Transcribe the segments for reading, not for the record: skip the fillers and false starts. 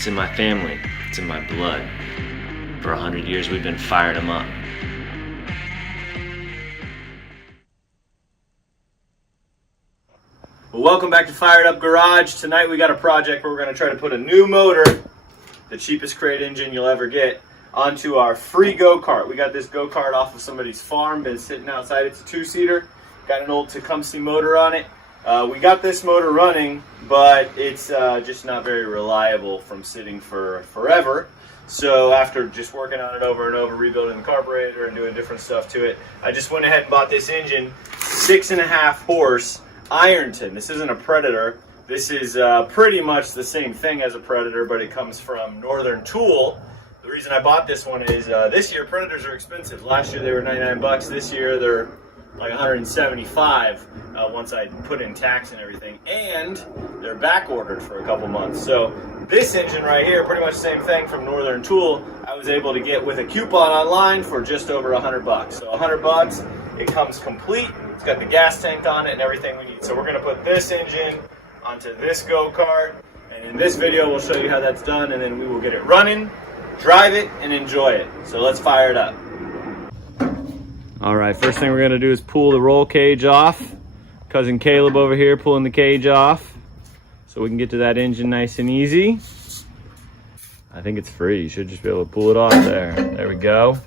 It's in my family. It's in my blood. For 100 years, we've been firing them up. Well, welcome back to Fired Up Garage. Tonight we got a project where we're going to try to put a new motor, the cheapest crate engine you'll ever get, onto our free go-kart. We got this go-kart off of somebody's farm, been sitting outside. It's a two-seater, got an old Tecumseh motor on it. We got this motor running, but it's just not very reliable from sitting for forever. So after just working on it over and over, rebuilding the carburetor and doing different stuff to it, I just went ahead and bought this engine, 6.5 horse Ironton. This isn't a Predator. This is pretty much the same thing as a Predator, but it comes from Northern Tool. The reason I bought this one is this year Predators are expensive. Last year they were 99 bucks. This year they're like 175 once I put in tax and everything. And they're back ordered for a couple months. So this engine right here, pretty much the same thing from Northern Tool, I was able to get with a coupon online for just over 100 bucks. So 100 bucks, it comes complete. It's got the gas tank on it and everything we need. So we're gonna put this engine onto this go-kart, and in this video we'll show you how that's done, and then we will get it running, drive it, and enjoy it. So let's fire it up. All right, first thing we're gonna do is pull the roll cage off. Cousin Caleb over here pulling the cage off so we can get to that engine nice and easy. I think it's free. You should just be able to pull it off there. There we go.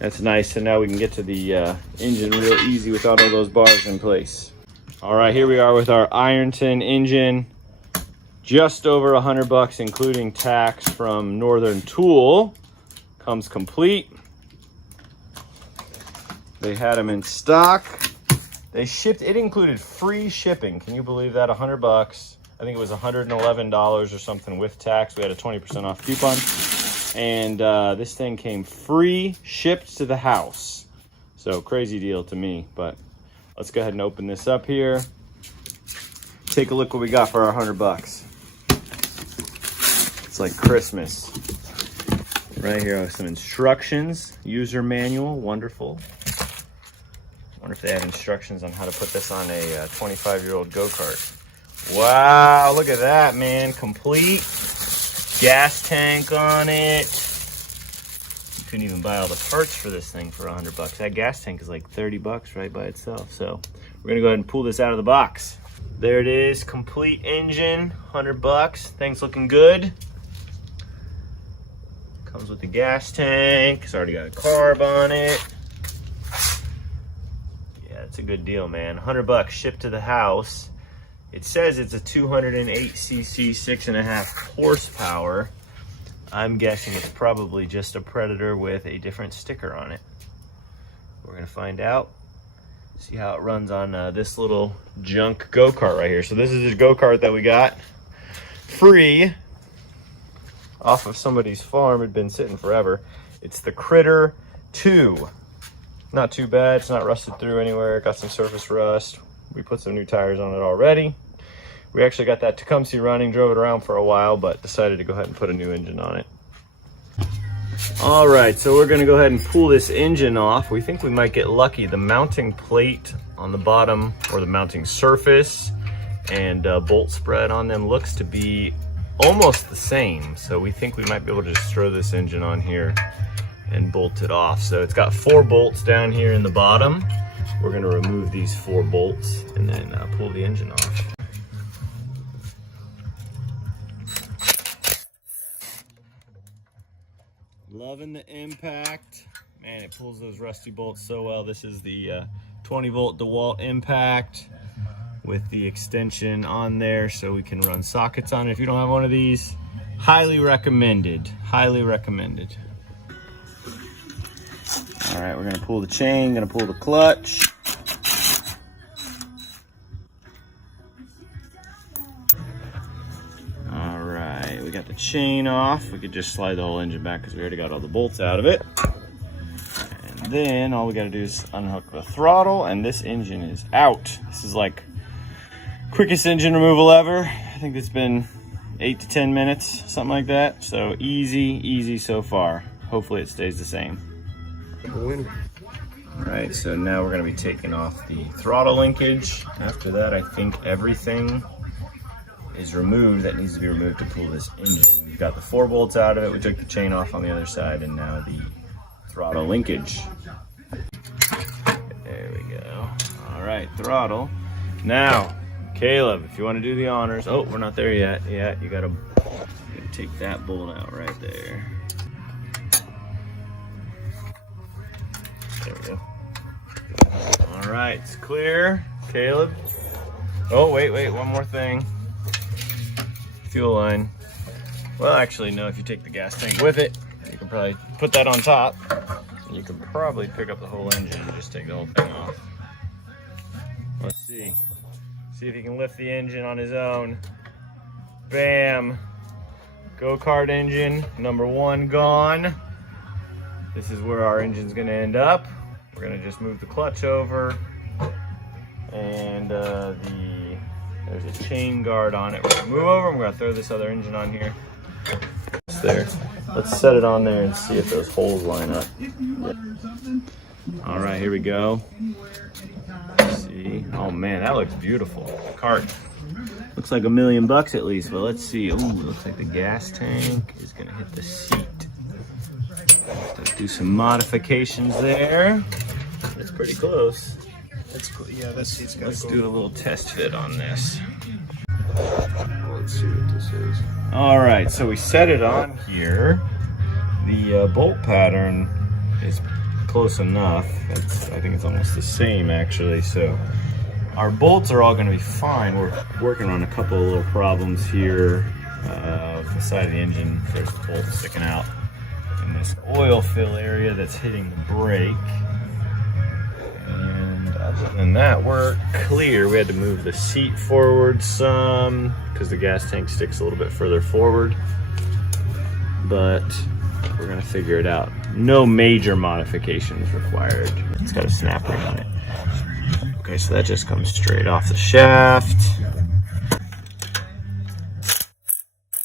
That's nice. So now we can get to the engine real easy without all those bars in place. All right, here we are with our Ironton engine. Just over 100 bucks, including tax from Northern Tool. Comes complete. They had them in stock. They shipped, it included free shipping. Can you believe that? 100 bucks. I think it was $111 or something with tax. We had a 20% off coupon. And this thing came free, shipped to the house. So crazy deal to me, but let's go ahead and open this up here. Take a look what we got for our 100 bucks. It's like Christmas. Right here are some instructions, user manual, wonderful. Wonder if they have instructions on how to put this on a 25-year-old go-kart. Wow, look at that, man. Complete. Gas tank on it. You couldn't even buy all the parts for this thing for 100 bucks. That gas tank is like 30 bucks right by itself. So we're gonna go ahead and pull this out of the box. There it is, complete engine, 100 bucks. Thing's looking good. Comes with the gas tank. It's already got a carb on it. Yeah, it's a good deal, man. 100 bucks shipped to the house. It says it's a 208cc, 6.5 horsepower. I'm guessing it's probably just a Predator with a different sticker on it. We're gonna find out. See how it runs on this little junk go-kart right here. So this is the go-kart that we got free off of somebody's farm. It'd been sitting forever. It's the Critter 2. Not too bad. It's not rusted through anywhere. Got some surface rust. We put some new tires on it already. We actually got that Tecumseh running, drove it around for a while, but decided to go ahead and put a new engine on it. All right, so we're gonna go ahead and pull this engine off. We think we might get lucky. The mounting plate on the bottom, or the mounting surface, and bolt spread on them looks to be almost the same. So we think we might be able to just throw this engine on here and bolt it off. So it's got 4 bolts down here in the bottom. We're gonna remove these 4 bolts and then pull the engine off. Loving the impact. Man, it pulls those rusty bolts so well. This is the 20 volt DeWalt impact with the extension on there so we can run sockets on it. If you don't have one of these, highly recommended, highly recommended. All right, we're gonna pull the chain, gonna pull the clutch. All right, we got the chain off. We could just slide the whole engine back because we already got all the bolts out of it. And then all we gotta do is unhook the throttle and this engine is out. This is like quickest engine removal ever. I think it's been 8 to 10 minutes, something like that. So easy so far. Hopefully it stays the same. All right, so now we're gonna be taking off the throttle linkage. After that, I think everything is removed that needs to be removed to pull this engine. We've got the 4 bolts out of it. We took the chain off on the other side, and now the throttle linkage. There we go. All right, throttle. Now, Caleb, if you want to do the honors. Oh, we're not there yet. Yeah, you gotta take that bolt out right there. There we go. All right, it's clear. Caleb. Oh, wait, one more thing. Fuel line. Well, actually, no, if you take the gas tank with it, you can probably put that on top. You can probably pick up the whole engine and just take the whole thing off. Let's see. See if he can lift the engine on his own. Bam. Go-Kart engine, number 1 gone. This is where our engine's gonna end up. We're gonna just move the clutch over, and there's a chain guard on it. We're gonna move over, and we're gonna throw this other engine on here. It's there. Let's set it on there and see if those holes line up. All right, here we go. Let's see. Oh man, that looks beautiful. Cart. Looks like $1 million at least, but let's see. Oh, looks like the gas tank is gonna hit the seat. Let's do some modifications there. That's pretty close. That's cool. Yeah, that seat's got. Let's do a little test fit on this. Let's see what this is. All right, so we set it on here. The bolt pattern is close enough. I think it's almost the same actually. So our bolts are all going to be fine. We're working on a couple of little problems here. The side of the engine, there's a bolt sticking out in this oil fill area that's hitting the brake. And other than that, we're clear. We had to move the seat forward some because the gas tank sticks a little bit further forward. But we're going to figure it out. No major modifications required. It's got a snap ring on it. Okay, so that just comes straight off the shaft.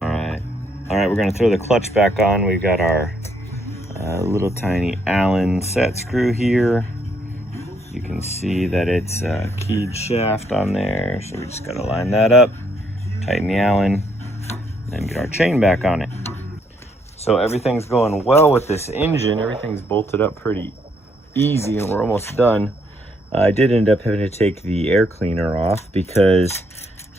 All right, we're gonna throw the clutch back on. We've got our little tiny Allen set screw here. You can see that it's a keyed shaft on there. So we just gotta line that up, tighten the Allen, and then get our chain back on it. So everything's going well with this engine. Everything's bolted up pretty easy and we're almost done. I did end up having to take the air cleaner off because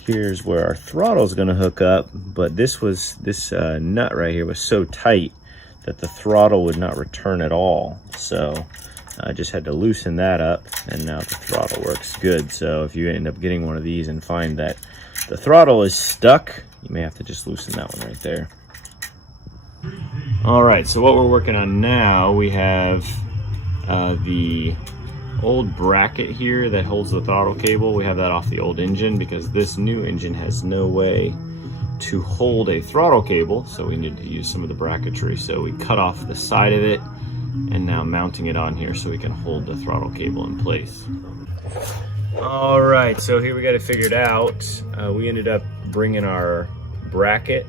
here's where our throttle is going to hook up, but this nut right here was so tight that the throttle would not return at all. So I just had to loosen that up, and now the throttle works good. So if you end up getting one of these and find that the throttle is stuck, you may have to just loosen that one right there. All right, so what we're working on now, we have the old bracket here that holds the throttle cable. We have that off the old engine because this new engine has no way to hold a throttle cable, so we need to use some of the bracketry. So we cut off the side of it and now mounting it on here so we can hold the throttle cable in place. All right, so here we got it figured out. We ended up bringing our bracket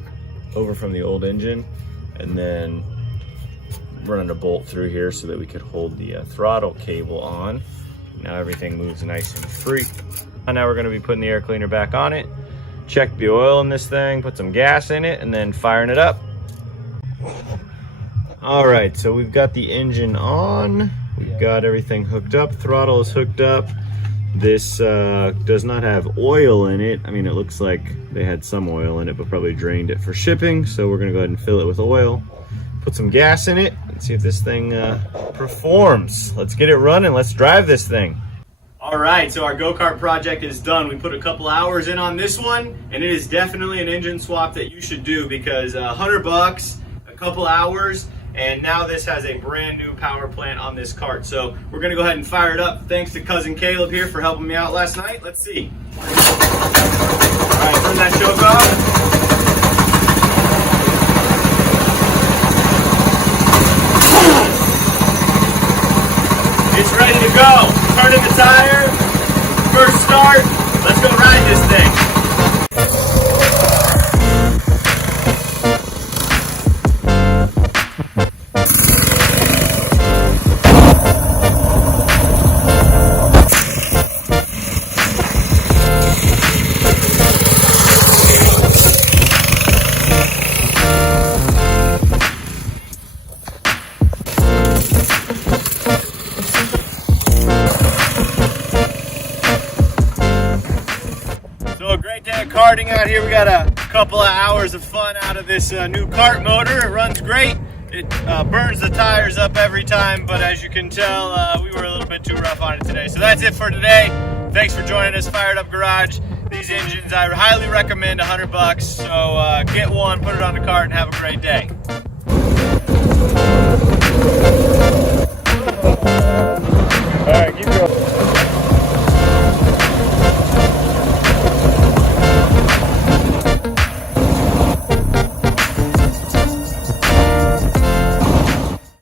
over from the old engine and then running a bolt through here so that we could hold the throttle cable on. Now everything moves nice and free. And now we're going to be putting the air cleaner back on it, check the oil in this thing, put some gas in it, and then firing it up. All right, so we've got the engine on, we've got everything hooked up, throttle is hooked up. This does not have oil in it. I mean, it looks like they had some oil in it, but probably drained it for shipping. So we're gonna go ahead and fill it with oil, put some gas in it, and see if this thing performs. Let's get it running, let's drive this thing. All right, so our go-kart project is done. We put a couple hours in on this one, and it is definitely an engine swap that you should do because $100, a couple hours, and now this has a brand new power plant on this kart. So we're gonna go ahead and fire it up. Thanks to cousin Caleb here for helping me out last night. Let's see. All right, turn that choke off. It's ready to go. Turning the tire, first start. Let's go ride this thing. Great day of karting out here. We got a couple of hours of fun out of this new kart motor. It runs great. It burns the tires up every time, but as you can tell, we were a little bit too rough on it today. So that's it for today. Thanks for joining us, Fired Up Garage. These engines, I highly recommend, $100. So get one, put it on the cart, and have a great day.